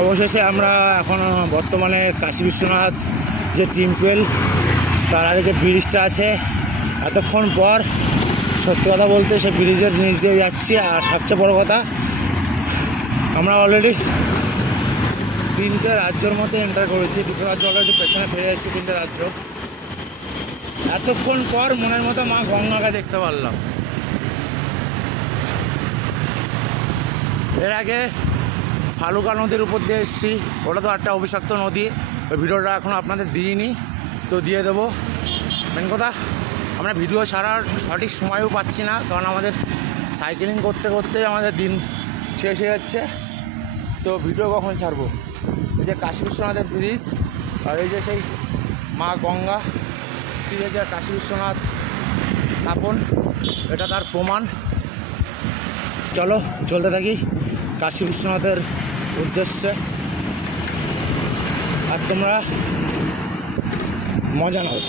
অবশেষে আমরা এখন বর্তমানে কাশী বিশ্বনাথ যে টেম্পল, তার আগে যে ব্রিজটা আছে, এতক্ষণ পর সত্যি কথা বলতে সে ব্রিজের নিচ দিয়ে যাচ্ছি। আর সবচেয়ে বড় কথা, আমরা অলরেডি 3টে রাজ্যর মধ্যে এন্টার করেছি। 2টো রাজ্য অলরেডি পেছনে ফিরে এসেছি, 3টে রাজ্য। এতক্ষণ পর মনের মতো মা গঙ্গাকে দেখতে পারলাম। এর আগে ফালুকা নদীর উপর দিয়ে এসেছি, ওটা তো একটা অভিশপ্ত নদী। ওই ভিডিওটা এখন আপনাদের দিইনি, তো দিয়ে দেবো। মেন কথা, আমরা ভিডিও ছাড়ার সঠিক সময়ও পাচ্ছি না, কারণ আমাদের সাইকেলিং করতে করতে আমাদের দিন শেষ হয়ে যাচ্ছে। তো ভিডিও কখন ছাড়বো? এই যে কাশী বিশ্বনাথের ব্রিজ, আর এই যে সেই মা গঙ্গা তীরে যে কাশী বিশ্বনাথ স্থাপন, এটা তার প্রমাণ। চলো চলতে থাকি কাশী বিশ্বনাথের উদ্দেশ্যে, আর তোমরা মজা নাও।